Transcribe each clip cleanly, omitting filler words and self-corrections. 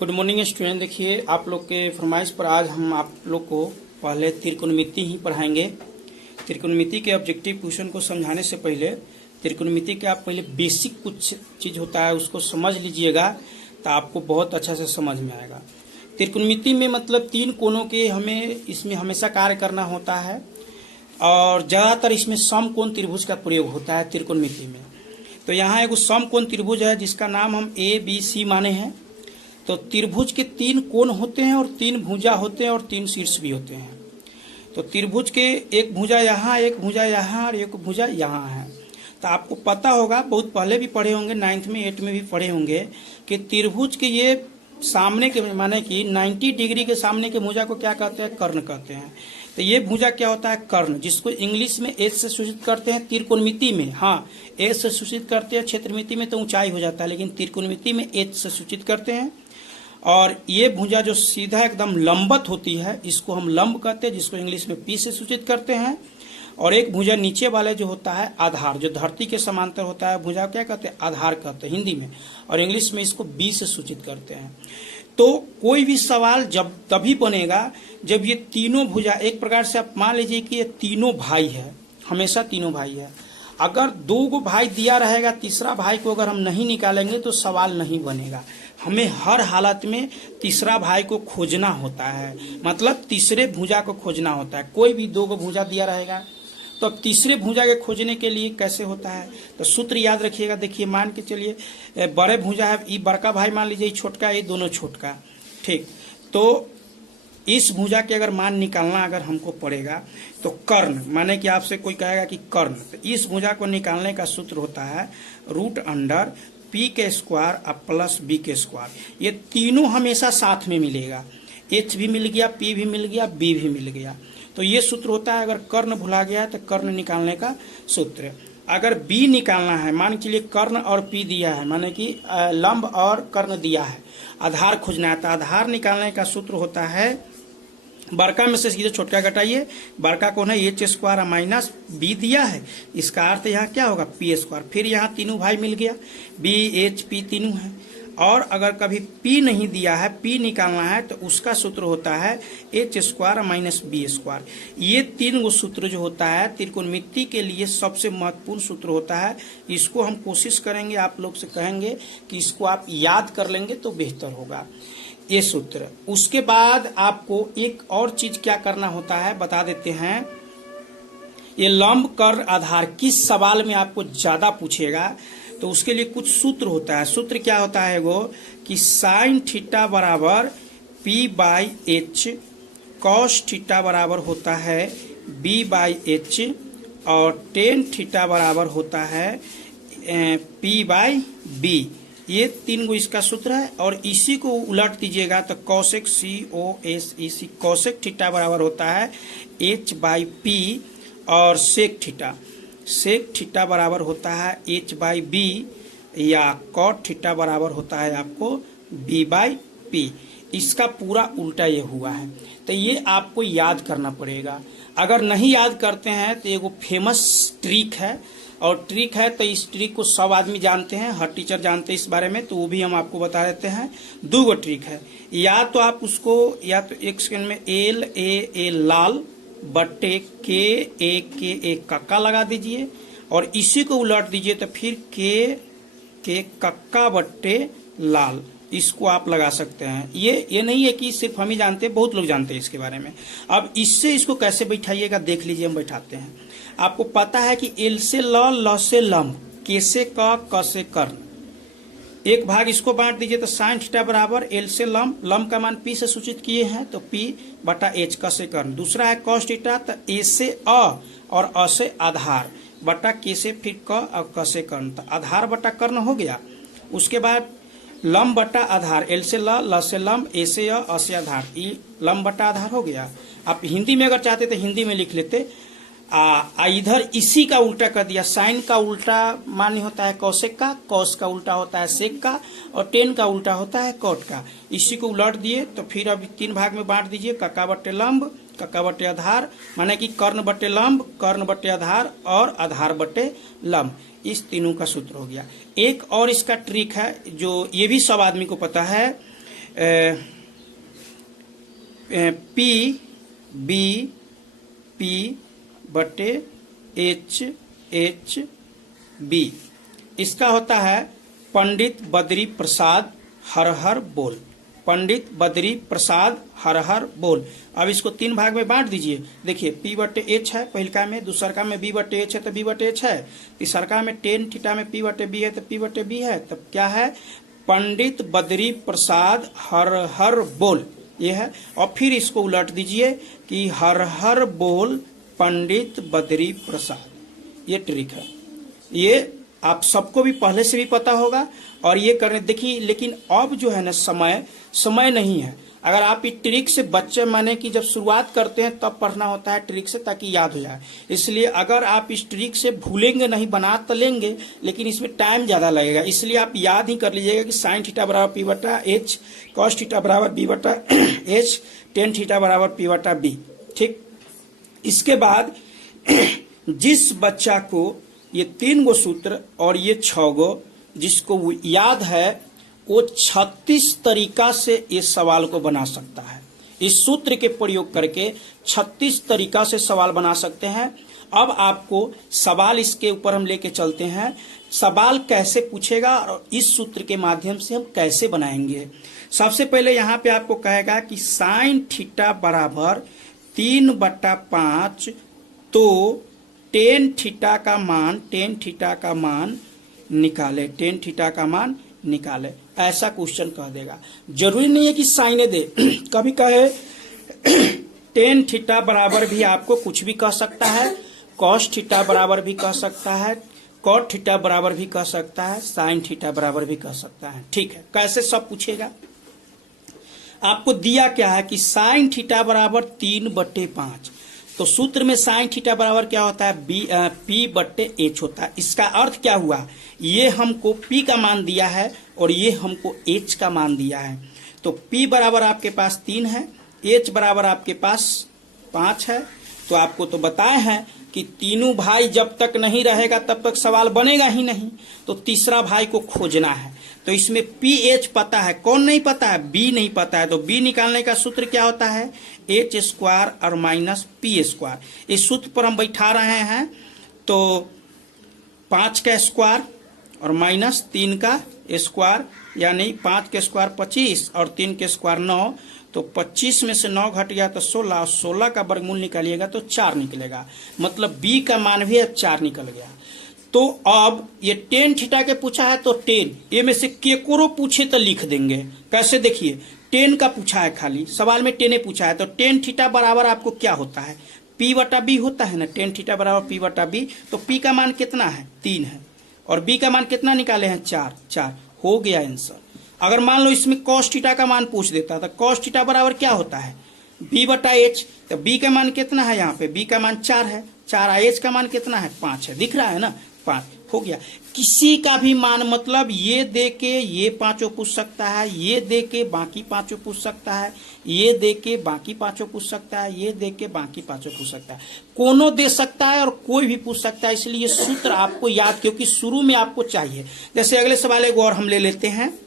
Good morning student. देखिए, आप लोग के फरमाइश पर आज हम आप लोग को पहले त्रिकोणमिति ही पढ़ाएंगे। त्रिकोणमिति के ऑब्जेक्टिव क्वेश्चन को समझाने से पहले त्रिकोणमिति के आप पहले बेसिक कुछ चीज होता है उसको समझ लीजिएगा तो आपको बहुत अच्छा से समझ में आएगा। त्रिकोणमिति में मतलब तीन कोणों के हमें इसमें हमेशा कार्य करना होता है और ज़्यादातर इसमें समकोण त्रिभुज का प्रयोग होता है त्रिकोणमिति में। तो यहाँ एक समकोण त्रिभुज है जिसका नाम हम ABC माने हैं। तो त्रिभुज के तीन कोण होते हैं और तीन भुजा होते हैं और तीन शीर्ष भी होते हैं। तो त्रिभुज के एक भुजा यहाँ, एक भुजा यहाँ और एक भुजा यहाँ है। तो आपको पता होगा, बहुत पहले भी पढ़े होंगे, 9th में 8th में भी पढ़े होंगे कि त्रिभुज के ये सामने के माने कि 90 डिग्री के सामने के भुजा को क्या कहते हैं? कर्ण कहते हैं। तो ये भुजा क्या होता है? कर्ण, जिसको इंग्लिश में एच से सूचित करते हैं। त्रिकोणमिति में हाँ एच से सूचित करते हैं, क्षेत्रमिति में तो ऊंचाई हो जाता है, लेकिन त्रिकोणमिति में एच से सूचित करते हैं। और ये भुजा जो सीधा एकदम लंबवत होती है इसको हम लंब कहते हैं, जिसको इंग्लिश में पी से सूचित करते हैं। और एक भुजा नीचे वाले जो होता है आधार, जो धरती के समांतर होता है, भुजा क्या कहते हैं? आधार कहते हैं हिंदी में, और इंग्लिश में इसको बी से सूचित करते हैं। तो कोई भी सवाल जब तभी बनेगा जब ये तीनों भुजा, एक प्रकार से आप मान लीजिए कि ये तीनों भाई है, हमेशा तीनों भाई है। अगर दो गो भाई दिया रहेगा, तीसरा भाई को अगर हम नहीं निकालेंगे तो सवाल नहीं बनेगा। हमें हर हालत में तीसरा भाई को खोजना होता है, मतलब तीसरे भुजा को खोजना होता है। कोई भी दो गो भुजा दिया रहेगा तो अब तीसरे भुजा के खोजने के लिए कैसे होता है? तो सूत्र याद रखिएगा। देखिए, मान के चलिए बड़े भुजा है, ये बड़का भाई मान लीजिए, छोटका, ये दोनों छोटका, ठीक। तो इस भुजा के अगर मान निकालना अगर हमको पड़ेगा तो कर्ण, माने कि आपसे कोई कहेगा कि कर्ण, तो इस भुजा को निकालने का सूत्र होता है √अंडर P के स्क्वायर और प्लस B के स्क्वायर। ये तीनों हमेशा साथ में मिलेगा, H भी मिल गया, P भी मिल गया, B भी मिल गया। तो ये सूत्र होता है। अगर कर्ण भुला गया है तो कर्ण निकालने का सूत्र। अगर B निकालना है, मान के लिए कर्ण और P दिया है, माने कि लंब और कर्ण दिया है, आधार खोजना है, तो आधार निकालने का सूत्र होता है, बड़का में से सीधे छोटका घटाइए, बड़का कौन है? एच स्क्वायर माइनस बी दिया है, इसका अर्थ यहाँ क्या होगा? P square. फिर यहाँ तीनों भाई मिल गया, बी एच पी तीनों है। और अगर कभी पी नहीं दिया है, पी निकालना है, तो उसका सूत्र होता है H square minus B square. ये तीन वो सूत्र जो होता है त्रिकोणमिति के लिए सबसे महत्वपूर्ण सूत्र होता है। इसको हम कोशिश करेंगे, आप लोग से कहेंगे कि इसको आप याद कर लेंगे तो बेहतर होगा ये सूत्र। उसके बाद आपको एक और चीज क्या करना होता है बता देते हैं। ये लंब कर्ण आधार किस सवाल में आपको ज्यादा पूछेगा, तो उसके लिए कुछ सूत्र होता है। सूत्र क्या होता है वो कि साइन थीटा बराबर P/H, कॉस थीटा बराबर होता है B/H, और टेन थीटा बराबर होता है P/B। ये तीन गो इसका सूत्र है। और इसी को उलट दीजिएगा तो कॉसेक COSEC, कॉसेक थीटा बराबर होता है H/P, और सेक थीटा बराबर होता है H/B, या कॉट थीटा बराबर होता है आपको B/P। इसका पूरा उल्टा ये हुआ है। तो ये आपको याद करना पड़ेगा। अगर नहीं याद करते हैं तो एगो फेमस ट्रिक है, और ट्रिक है तो इस ट्रिक को सब आदमी जानते हैं, हर टीचर जानते हैं इस बारे में, तो वो भी हम आपको बता देते हैं। दो गो ट्रिक है, या तो आप उसको या तो एक सेकंड में LAA लाल बट्टे KA कक्का लगा दीजिए, और इसी को उलट दीजिए तो फिर के कक्का बट्टे लाल, इसको आप लगा सकते हैं। ये नहीं है कि सिर्फ हम ही जानते हैं, बहुत लोग जानते हैं इसके बारे में। अब इससे इसको कैसे बैठाइएगा देख लीजिए, हम बैठाते हैं। आपको पता है कि एल से ल से लंब, के से क से कर्ण। एक भाग इसको बांट दीजिए तो साइन थीटा बराबर एल से लंब, लंब का मान P से सूचित किए हैं तो P/H, क से कर्ण। दूसरा है कॉस थीटा, तो ए से अ और अ से आधार बटा के से फिर क और क से कर्ण, तो आधार बटा कर्ण हो गया। उसके बाद लंब बटा आधार, एल से ल से लंब, ए से अ से आधार, ई लंब बटा आधार हो गया। आप हिंदी में अगर चाहते तो हिंदी में लिख लेते। इधर इसी का उल्टा कर दिया। साइन का उल्टा मान्य होता है कौसेक का, कॉस का उल्टा होता है सेक का, और टेन का उल्टा होता है कॉट का। इसी को उलट दिए तो फिर अब तीन भाग में बांट दीजिए, कक्का बट्टे लंब, कक्का बट्टे आधार, माने कि कर्ण बट्टे लंब, कर्ण बट्टे आधार, और आधार बट्टे लंब। इस तीनों का सूत्र हो गया। एक और इसका ट्रिक है जो ये भी सब आदमी को पता है, पी बी पी बटे एच एच बी। इसका होता है पंडित बद्री प्रसाद हर हर बोल। पंडित बद्री प्रसाद हर हर बोल। अब इसको 3 भाग में बांट दीजिए। देखिए P बटे एच है पहलका में, दूसरका में B बटे एच है तो B बटे एच है, तीसरका में टेन थीटा में P बटे B है तो P बटे B है। तब क्या है, पंडित बद्री प्रसाद हर हर बोल ये है। और फिर इसको उलट दीजिए कि हर हर बोल पंडित बद्री प्रसाद। ये ट्रिक है, ये आप सबको भी पहले से भी पता होगा और ये करने देखिए। लेकिन अब जो है ना समय नहीं है। अगर आप इस ट्रिक से बच्चे माने कि जब शुरुआत करते हैं तब पढ़ना होता है ट्रिक से, ताकि याद हो जाए। इसलिए अगर आप इस ट्रिक से भूलेंगे नहीं, बना तो लेंगे लेकिन इसमें टाइम ज़्यादा लगेगा। इसलिए आप याद ही कर लीजिएगा कि साइन थीटा बराबर पी बटा एच, कॉस थीटा बराबर बी बटा एच, टेन थीटा बराबर पी बटा बी। ठीक, इसके बाद जिस बच्चा को ये 3 गो सूत्र और ये 6 गो जिसको वो याद है, वो 36 तरीका से इस सवाल को बना सकता है। इस सूत्र के प्रयोग करके 36 तरीका से सवाल बना सकते हैं। अब आपको सवाल इसके ऊपर हम लेके चलते हैं, सवाल कैसे पूछेगा और इस सूत्र के माध्यम से हम कैसे बनाएंगे। सबसे पहले यहाँ पे आपको कहेगा कि साइन थीटा बराबर 3/5 तो टेन थीटा का मान निकाले, टेन थीटा का मान निकाले। ऐसा क्वेश्चन कह देगा। जरूरी नहीं है कि साइने दे कभी कहे टेन थीटा बराबर भी आपको कुछ भी कह सकता है, कॉस थीटा बराबर भी कह सकता है, कॉट थीटा बराबर भी कह सकता है, साइन थीटा बराबर भी कह सकता है। ठीक है, कैसे सब पूछेगा। आपको दिया क्या है कि साइन थीटा बराबर 3/5, तो सूत्र में साइन थीटा बराबर क्या होता है, P बटे एच होता है। इसका अर्थ क्या हुआ, ये हमको P का मान दिया है और ये हमको H का मान दिया है। तो P बराबर आपके पास 3 है, H बराबर आपके पास 5 है। तो आपको तो बताए हैं कि तीनों भाई जब तक नहीं रहेगा तब तक सवाल बनेगा ही नहीं, तो तीसरा भाई को खोजना है। तो इसमें PH पता है, कौन नहीं पता है, B नहीं पता है। तो B निकालने का सूत्र क्या होता है, H स्क्वायर और माइनस P स्क्वायर। इस सूत्र पर हम बैठा रहे हैं, तो 5 का स्क्वायर और माइनस 3 का स्क्वायर, यानी 5 के स्क्वायर 25 और 3 के स्क्वायर 9, तो 25 में से 9 घट गया तो 16, 16 का वर्गमूल निकालिएगा तो 4 निकलेगा। मतलब B का मान भी 4 निकल गया। तो अब ये टेन थीटा के पूछा है तो 10, ये में से केकोरो पूछे तो लिख देंगे। कैसे, देखिए 10 का पूछा है, खाली सवाल में 10 पूछा है, तो टेन थीटा बराबर आपको क्या होता है, P बटा B होता है ना। टेन थीटा बराबर P बटा B, तो P का मान कितना है, 3 है, और B का मान कितना निकाले हैं, 4 हो गया आंसर। अगर मान लो इसमें कॉस थीटा का मान पूछ देता तो कॉस थीटा बराबर क्या होता है, B बटा H। तो B का मान कितना है, यहाँ पे B का मान 4 है, 4, H का मान कितना है, 5 है, दिख रहा है ना, 5 हो गया। किसी का भी मान, मतलब ये दे के ये 5 पूछ सकता है, ये दे के बाकी 5 पूछ सकता है, ये दे के बाकी 5 पूछ सकता है, ये दे के बाकी 5 पूछ सकता है, कोनो दे सकता है और कोई भी पूछ सकता है। इसलिए सूत्र आपको याद, क्योंकि शुरू में आपको चाहिए। जैसे अगले सवाल एक और हम ले लेते हैं,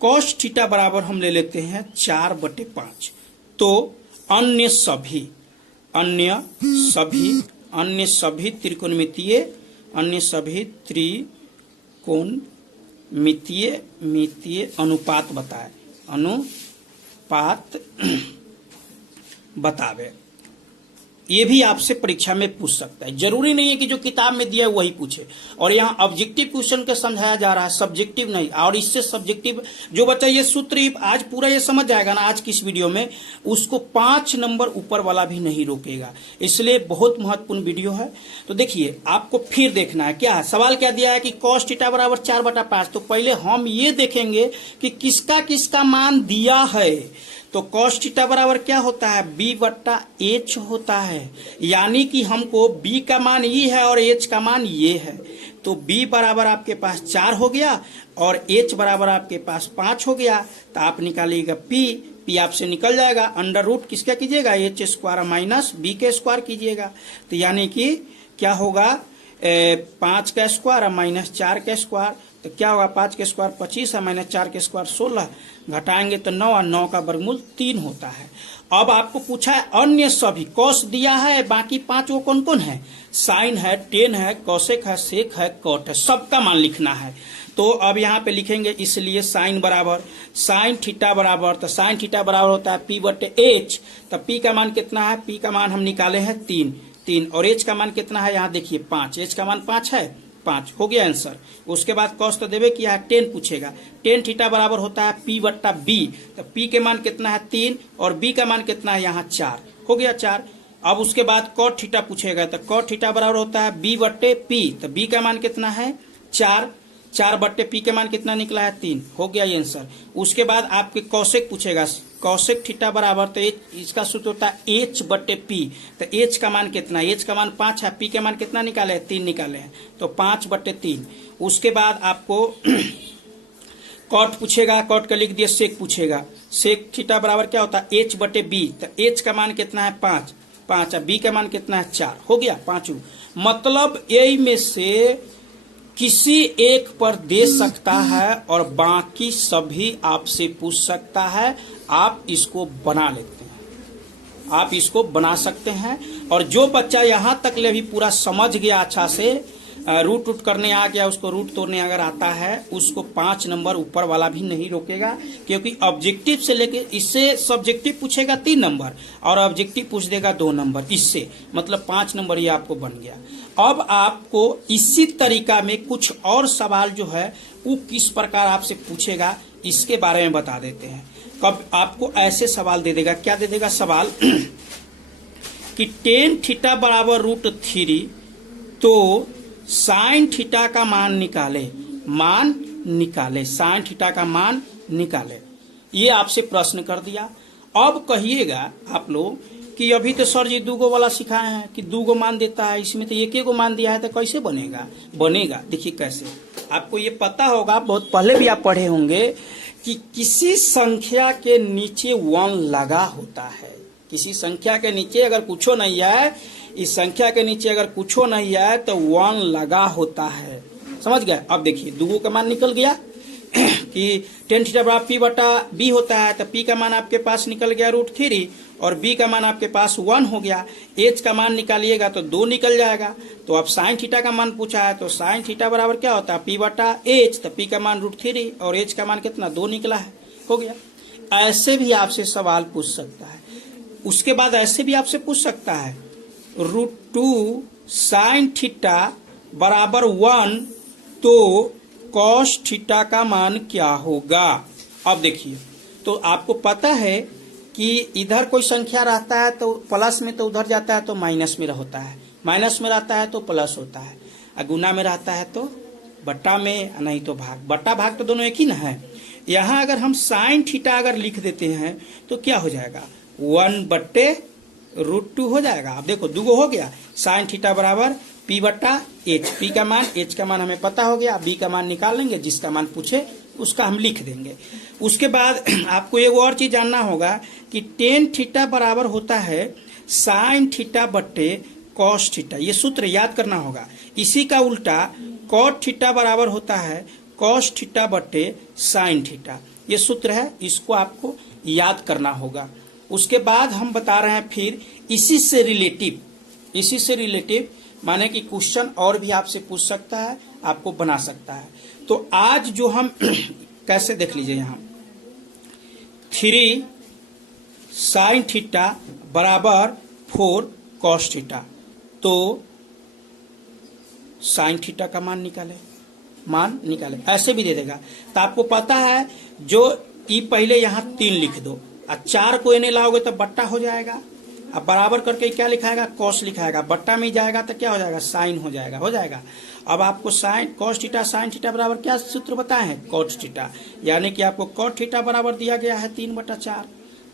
कॉस थीटा बराबर हम ले लेते हैं 4/5, तो अन्य सभी त्रिकोणमितीय अनुपात बताए, अनुपात बतावे। ये भी आपसे परीक्षा में पूछ सकता है। जरूरी नहीं है कि जो किताब में दिया है वही पूछे। और यहाँ ऑब्जेक्टिव क्वेश्चन के समझाया जा रहा है, सब्जेक्टिव नहीं। और इससे सब्जेक्टिव जो बच्चा ये सूत्र आज पूरा ये समझ जाएगा ना आज की इस वीडियो में, उसको 5 नंबर ऊपर वाला भी नहीं रोकेगा। इसलिए बहुत महत्वपूर्ण वीडियो है। तो देखिए आपको फिर देखना है क्या है, सवाल क्या दिया है कि कॉस थीटा बराबर 4/5। तो पहले हम ये देखेंगे कि किसका किसका मान दिया है। तो कॉस थीटा बराबर क्या होता है, B बट्टा H होता है, यानी कि हमको B का मान ये है और H का मान ये है। तो B बराबर आपके पास 4 हो गया और H बराबर आपके पास 5 हो गया। तो आप निकालिएगा P आपसे निकल जाएगा, अंडर रूट किसका कीजिएगा, H स्क्वायर माइनस B के स्क्वायर कीजिएगा। तो यानी कि क्या होगा, 5 का स्क्वायर और माइनस 4 का स्क्वायर, तो क्या होगा 5 का स्क्वायर 25 है माइनस 4 का स्क्वायर 16, घटाएंगे तो 9 और 9 का वर्गमूल 3 होता है। अब आपको पूछा है अन्य सभी कॉस दिया है, बाकी 5 वो कौन कौन है, साइन है, टेन है, कॉसेक है, सेक है, कॉट है, सबका मान लिखना है। तो अब यहाँ पे लिखेंगे, इसलिए साइन बराबर साइन थीटा बराबर, तो साइन थीटा बराबर होता है पी बटे एच। तो पी का मान कितना है, पी का मान हम निकाले हैं 3 और एच का मान कितना है, यहाँ देखिए 5, एच का मान 5 है, 5 हो गया आंसर। उसके बाद कॉस तो देवे किया है, 10 पूछेगा, 10 थीटा बराबर होता है पी बट्टा बी। तो पी के मान कितना है 3 और बी का मान कितना है यहाँ 4, हो गया 4। अब उसके बाद कॉट थीटा पूछेगा, तो कॉट थीटा बराबर होता है बी बट्टे पी, तो बी का मान कितना है 4 बट्टे पी के मान कितना निकला है 3, हो गया ये आंसर। उसके बाद आपके कॉसेक पूछेगा, कॉसेक थीटा बराबर, तो इसका सूत्र होता है एच बट्टे पी, तो एच का मान कितना है, एच का मान 5 है, पी के मान कितना निकाले हैं 3 निकाले हैं, तो 5 बट्टे 3। उसके बाद आपको कॉट पूछेगा, कॉट का लिख दिया, सेक पूछेगा, सेक थीटा बराबर क्या होता है एच बटे बी, तो एच का मान कितना है 5 और बी का मान कितना है 4, हो गया 5। मतलब ए में से किसी एक पर दे सकता है और बाकी सभी आपसे पूछ सकता है, आप इसको बना लेते हैं, आप इसको बना सकते हैं। और जो बच्चा यहां तक ले भी पूरा समझ गया, अच्छा से रूट करने आ गया, उसको रूट तोड़ने अगर आता है, उसको 5 नंबर ऊपर वाला भी नहीं रोकेगा, क्योंकि ऑब्जेक्टिव से लेके इससे सब्जेक्टिव पूछेगा 3 नंबर और ऑब्जेक्टिव पूछ देगा 2 नंबर, इससे मतलब 5 नंबर ये आपको बन गया। अब आपको इसी तरीका में कुछ और सवाल जो है वो किस प्रकार आपसे पूछेगा, इसके बारे में बता देते हैं। कब आपको ऐसे सवाल दे देगा, क्या दे देगा सवाल कि टेन थीटा बराबर √3, तो साइन थीटा का मान निकाले, साइन थीटा का मान निकाले, ये आपसे प्रश्न कर दिया। अब कहिएगा आप लोग कि अभी तो सर जी 2 वाला सिखाए हैं कि 2 मान देता है, इसमें तो 1 मान दिया है, तो कैसे बनेगा। देखिए कैसे, आपको ये पता होगा, बहुत पहले भी आप पढ़े होंगे कि किसी संख्या के नीचे 1 लगा होता है, किसी संख्या के नीचे अगर कुछ नहीं है, इस संख्या के नीचे अगर कुछ नहीं है तो 1 लगा होता है, समझ गए। अब देखिए 2 का मान निकल गया कि टेन थीटा बराबर पी बटा बी होता है, तो पी का मान आपके पास निकल गया √3 और बी का मान आपके पास 1 हो गया। एच का मान निकालिएगा तो 2 निकल जाएगा। तो अब साइन थीटा का मान पूछा है, तो साइन थीटा बराबर क्या होता है पी बटा एच, तो पी का मान √3 और एच का मान कितना 2 निकला है, हो गया। ऐसे भी आपसे सवाल पूछ सकता है। उसके बाद ऐसे भी आपसे पूछ सकता है √2 साइन थीटा बराबर 1, तो कॉस थीटा का मान क्या होगा। अब देखिए, तो आपको पता है कि इधर कोई संख्या रहता है तो प्लस में, तो उधर जाता है तो माइनस में होता है, माइनस में रहता है तो प्लस होता है, और गुना में रहता है तो बट्टा में, नहीं तो भाग। बट्टा भाग तो दोनों एक ही ना है। यहाँ अगर हम साइन थीटा अगर लिख देते हैं तो क्या हो जाएगा 1 बट्टे √2 हो जाएगा। अब देखो 2 हो गया, साइन थीटा बराबर पी बट्टा एच, पी का मान एच का मान हमें पता हो गया, बी का मान निकाल लेंगे, जिसका मान पूछे उसका हम लिख देंगे। उसके बाद आपको एक और चीज जानना होगा कि टेन थीटा बराबर होता है साइन थीटा बट्टे कॉस थीटा, ये सूत्र याद करना होगा। इसी का उल्टा कॉट थीटा बराबर होता है कॉस थीटा बट्टे साइन थीटा, ये सूत्र है, इसको आपको याद करना होगा। उसके बाद हम बता रहे हैं फिर इसी से रिलेटिव माने कि क्वेश्चन और भी आपसे पूछ सकता है, आपको बना सकता है। तो आज जो हम कैसे देख लीजिए, यहाँ 3 साइन थीटा बराबर 4 कॉस थीटा, तो साइन थीटा का मान निकाले, ऐसे भी दे देगा। तो आपको पता है जो ई पहले यहाँ 3 लिख दो, और 4 को इन्हें लाओगे तो बट्टा हो जाएगा, अब बराबर करके क्या लिखाएगा कॉस लिखाएगा, बट्टा में जाएगा तो क्या हो जाएगा साइन हो जाएगा। अब आपको sine cos theta sine theta बराबर क्या सूत्र बताए हैं कॉट थीटा, यानी कि आपको कॉट थीटा बराबर दिया गया है 3/4।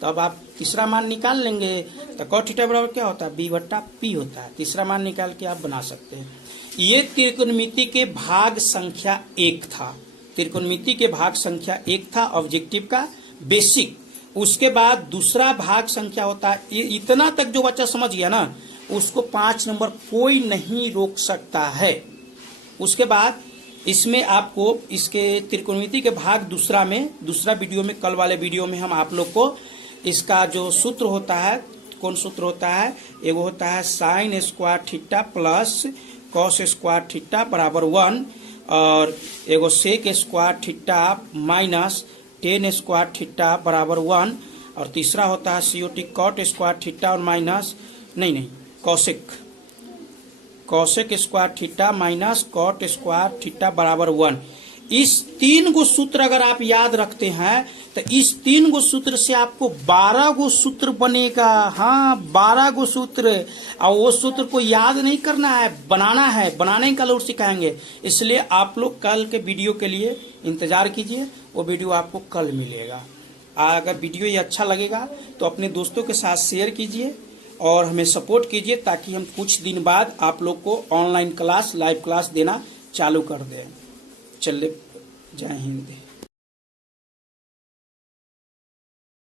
तो अब आप तीसरा मान निकाल लेंगे, तो कॉट थीटा बराबर क्या होता है b/p होता है। तीसरा मान निकाल के आप बना सकते हैं। ये त्रिकोणमिति के भाग संख्या 1 था, त्रिकोणमिति के भाग संख्या 1 था ऑब्जेक्टिव का बेसिक। उसके बाद दूसरा भाग संख्या होता है, ये इतना तक जो बच्चा समझ गया ना, उसको 5 नंबर कोई नहीं रोक सकता है। उसके बाद इसमें आपको इसके त्रिकोणमिति के भाग दूसरा वीडियो में, कल वाले वीडियो में हम आप लोग को इसका जो सूत्र होता है, कौन सूत्र होता है, एगो होता है sine square theta plus cos square theta बराबर 1, और एगो sec square theta minus tan square theta बराबर 1, और तीसरा होता है सीओटी कॉट स्क्वायर थीटा और minus cosec square theta minus cot square theta बराबर 1। इस 3 गो सूत्र अगर आप याद रखते हैं तो इस 3 गो सूत्र से आपको 12 गो सूत्र बनेगा। हाँ, 12 गो सूत्र, और वो सूत्र को याद नहीं करना है, बनाना है, बनाने का लोग सिखाएंगे। इसलिए आप लोग कल के वीडियो के लिए इंतजार कीजिए, वो वीडियो आपको कल मिलेगा। अगर वीडियो ये अच्छा लगेगा तो अपने दोस्तों के साथ शेयर कीजिए और हमें सपोर्ट कीजिए, ताकि हम कुछ दिन बाद आप लोग को ऑनलाइन क्लास, लाइव क्लास देना चालू कर दें। चलिए, जय हिंद।